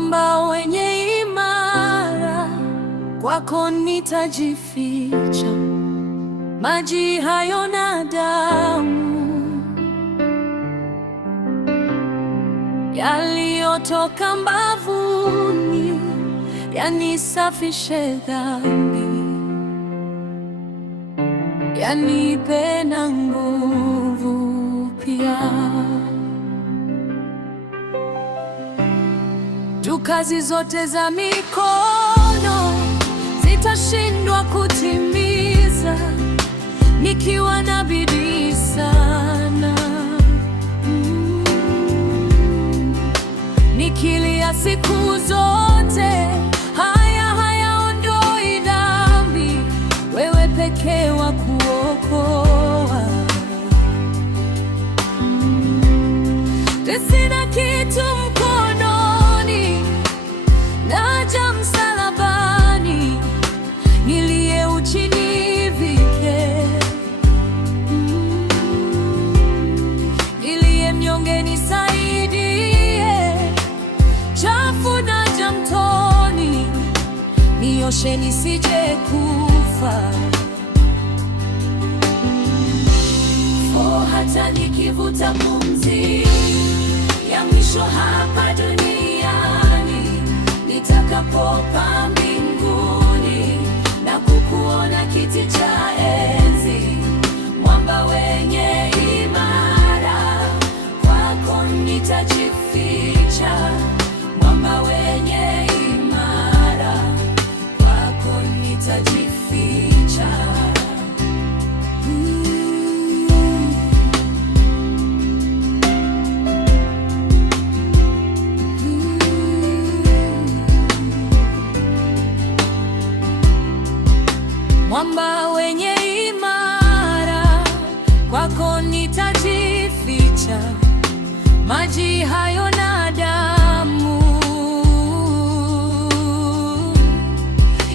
mwamba wenye imara, kwako nitajificha. Maji hayo na damu yaliyotoka mbavuni yanisafishe dhambi, yanipe na nguvu pia. Tu kazi zote za mikono zitashindwa kutimiza nikiwa na bidii sana. Nikilia siku zote, hayaondoi dhambi, wewe pekee wa kuokoa. Sina kitu mkononi, naja msalabani, nilie uchi nivike, nilie mnyonge nisaidie, chafu naja mtoni, nioshe nisije kufa. Hata nikivuta pumzi ya mwisho hapa duniani, nitakapopaa mbinguni na kukuona kiti cha enzi, mwamba wenye imara, kwako nitajificha. Mwamba wenye imara, kwako nitajificha. Mwamba wenye imara, kwako nitajificha. Maji hayo na damu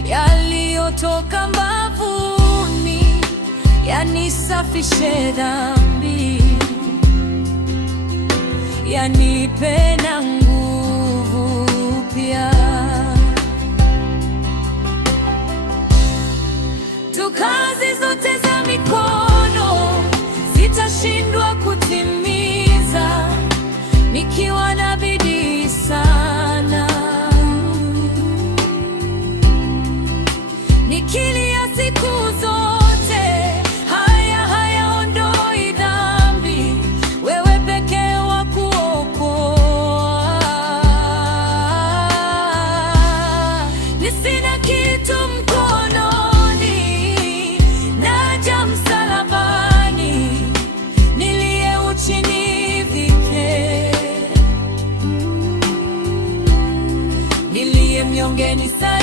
yaliyotoka mbavuni yanisafishe dhambi, yanipe na nguvu pia. Kazi zote za mikono zitashindwa kutimiza nikiwa na bidii sana. Nikilia siku zote, hayaondoi dhambi, wewe pekee wa kuokoa. Sina kitu mkononi, naja msalabani, nilie uchi nivike, nilie mnyonge nisaidie,